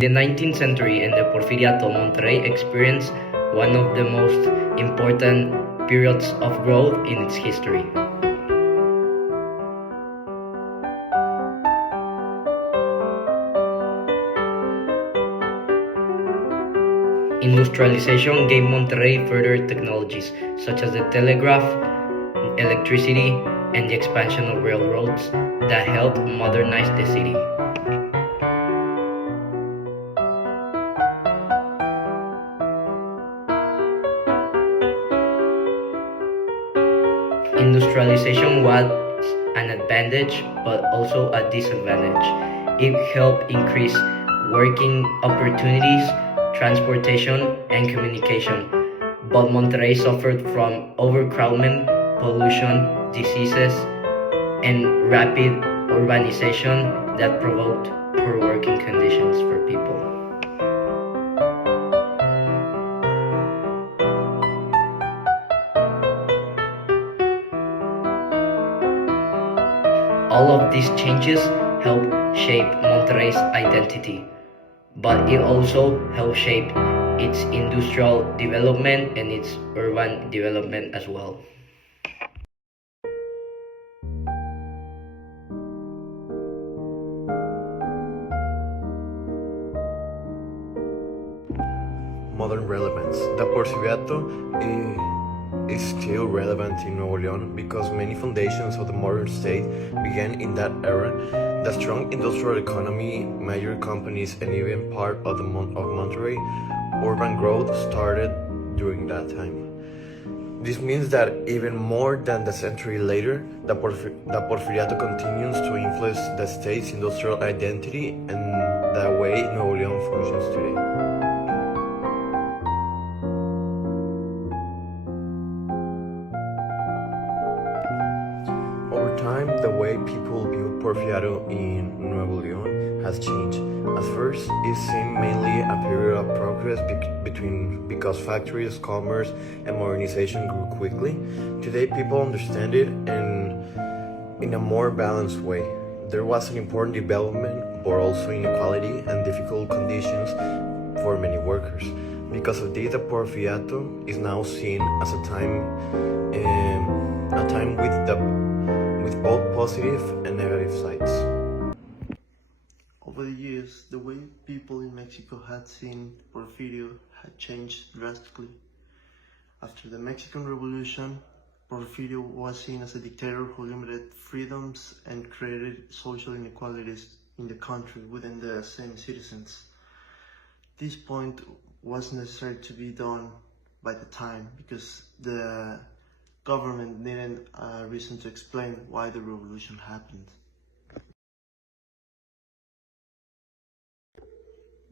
In the 19th century in the Porfiriato, Monterrey experienced one of the most important periods of growth in its history. Industrialization gave Monterrey further technologies such as the telegraph, electricity, and the expansion of railroads that helped modernize the city. Industrialization was an advantage but also a disadvantage. It helped increase working opportunities, transportation, and communication. But Monterrey suffered from overcrowding, pollution, diseases, and rapid urbanization that provoked poor working conditions for people. All of these changes helped shape Monterrey's identity, but it also helped shape its industrial development and its urban development as well. Modern relevance. The Porfiriato is still relevant in Nuevo León because many foundations of the modern state began in that era. The strong industrial economy, major companies, and even part of Monterrey urban growth started during that time. This means that even more than a century later, the Porfiriato continues to influence the state's industrial identity and the way Nuevo León functions today. Over time, the way people view Porfiriato in Nuevo León has changed. At first, it seemed mainly a period of progress because factories, commerce, and modernization grew quickly. Today, people understand it in a more balanced way. There was an important development, but also inequality and difficult conditions for many workers. Because of this, the Porfiriato is now seen as a time with both positive and negative sides. Over the years, the way people in Mexico had seen Porfirio had changed drastically. After the Mexican Revolution, Porfirio was seen as a dictator who limited freedoms and created social inequalities in the country within the same citizens. This point was necessary to be done by the time because the government needed a reason to explain why the revolution happened.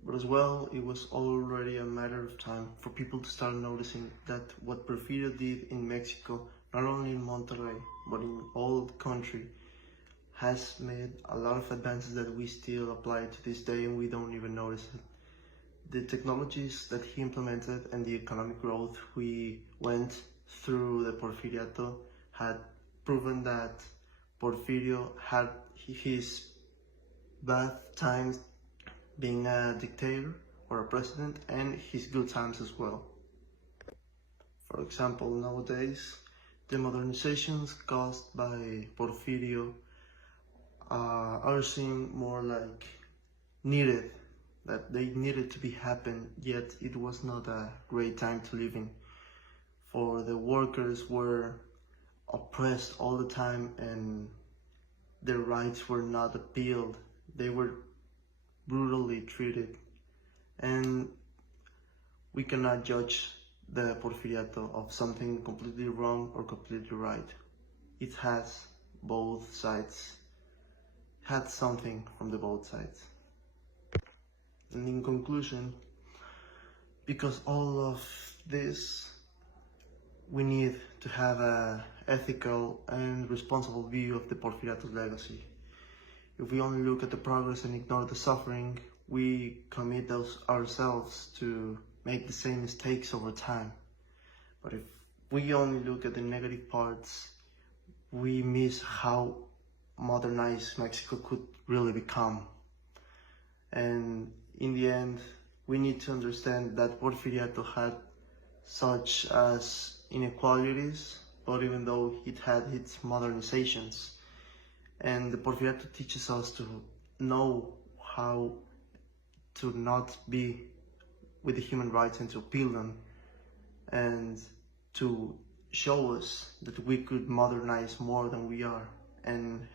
But as well, it was already a matter of time for people to start noticing that what Porfirio did in Mexico, not only in Monterrey, but in all the country, has made a lot of advances that we still apply to this day and we don't even notice it. The technologies that he implemented and the economic growth we went through the Porfiriato had proven that Porfirio had his bad times being a dictator or a president and his good times as well. For example, nowadays, the modernizations caused by Porfirio are seen more like needed, that they needed to be happen, yet it was not a great time to live in. For the workers were oppressed all the time and their rights were not appealed. They were brutally treated, and we cannot judge the Porfiriato of something completely wrong or completely right. It has both sides, had something from the both sides. And in conclusion, because all of this, we need to have an ethical and responsible view of the Porfiriato's legacy. If we only look at the progress and ignore the suffering, we commit ourselves to make the same mistakes over time. But if we only look at the negative parts, we miss how modernized Mexico could really become. And in the end, we need to understand that Porfiriato had such as inequalities, but even though it had its modernizations. And the Porfiriato teaches us to know how to not be with the human rights and to appeal them, and to show us that we could modernize more than we are and